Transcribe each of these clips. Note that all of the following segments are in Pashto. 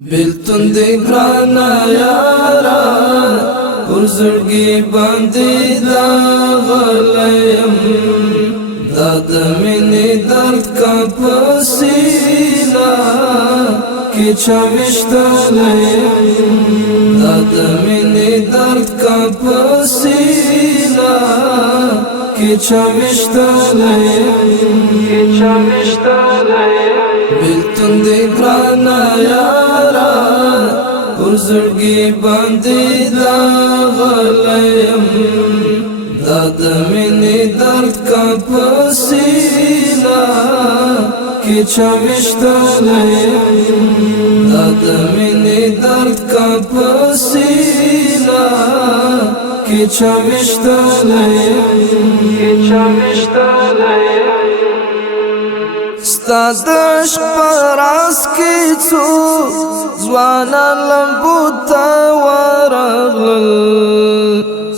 بیلتون دی گرانا یارا پرزړګي باندې دا غلیم دا د مینې درد کا پسینا کې چاوشتلیم دا د مینې درد کا پسینا کې چاوشتلیم بیلتون دی گرانا یارا پرزړګي باندې دا غلیم دا د مینې درد کا پسینا کې چاوشتلیم دا د مینې درد کا پسینا کې چاوشتلیم ستا د عشق پراس کې څو ځوانان لمبو ته ورغلل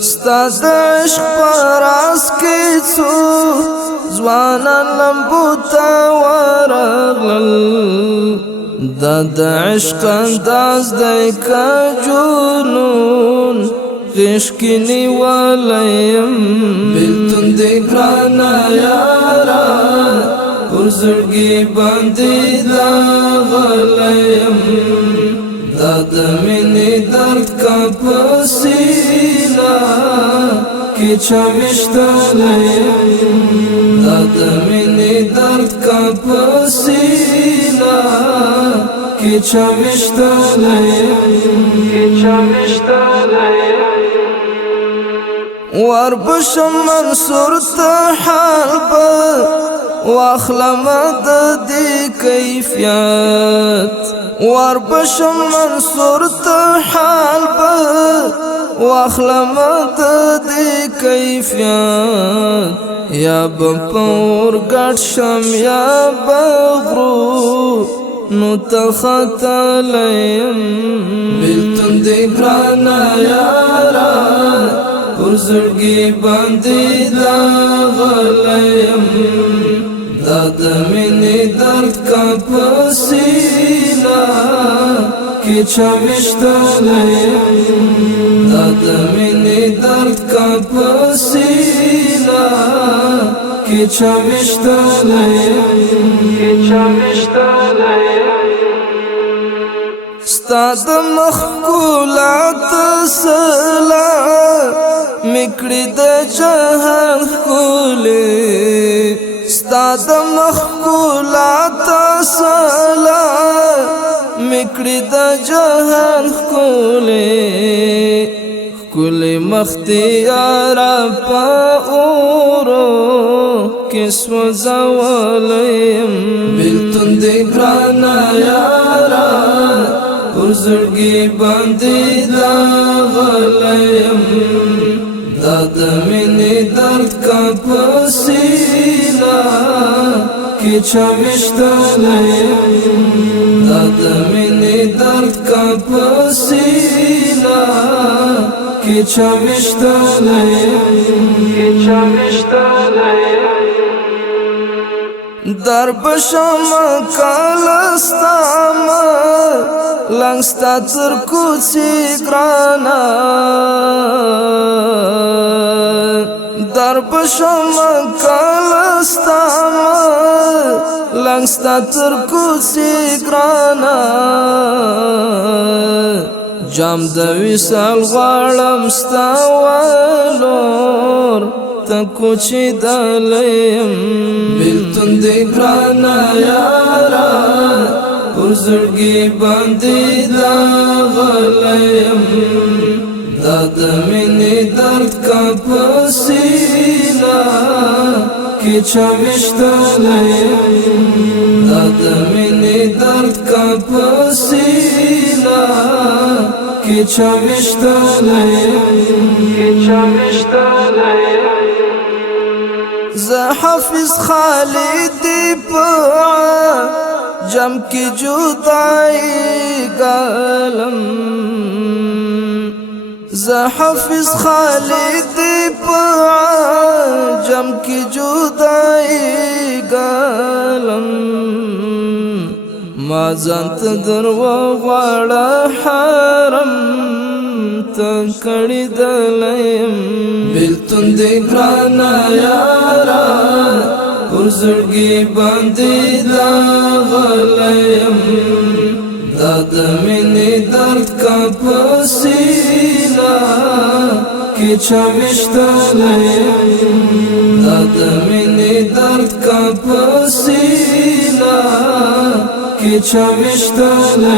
ستا د عشق پراس کې څو ځوانان لمبو ته ورغلل دا د عشق انداز دی که جنون غیش کې نیولیم بیلتون دی ګرانه یاره پرزړګي باندې دا غلیم دا د مینې درد کا پسینا کې چاوشتلیم دا د مینې درد کا پسینا کې چاوشتلیم ور بشم منصور ته حال به واخلم د دې کیفیت ور بشم منصور ته حال به واخلم د دې کیفیت یا بپور ګټ شم یا بغرو نو تختلیم بیلتون دی ګرانا یارا پرزړګي باندې دا غلیم دا د مینې درد کا پسینا کې چاوشتلیم دا د مینې درد کا پسینا کې چاوشتلیم ستا د مخکولات سلا میکړي د جهان ښکلې ستا د مخکولات سلا میکړي د جهان ښکلې مختیارا په اورو کې سوځولیم بیلتون دی ګرانا یارا پرزړګي باندې دا غلیم دا د مینې درد کا پسینا کې چاوشتلیم دا د مینې درد کا پسینا کې چاوشتلیم در بشم کالستام لنګستا تر کوڅې ګرانا در بشم کالستام لنګستا تر کوڅې ګرانا جام د وصال غواړم ستا ولور ته کوڅې دلیم بیلتون دی ګرانا یارا پرزړګي باندې دا غلیم دا د مینې درد کا پسینا کې چاوشتلیم دا د مینې درد کا پسینا کې چاوشتلیم زه حافظ خالد په جم کی جدائی گالم زه حافظ خالد په جم کی جدائی گالم ما ځانت در وغواړه حرم ته کړي دلیم بیلتون دی ګرانا یارا پر زړګي باندې دا غلیم دا د مینې درد کا پسینا کې چاوشتلیم دا د مینې درد کا پسینا کې چاوشتلیم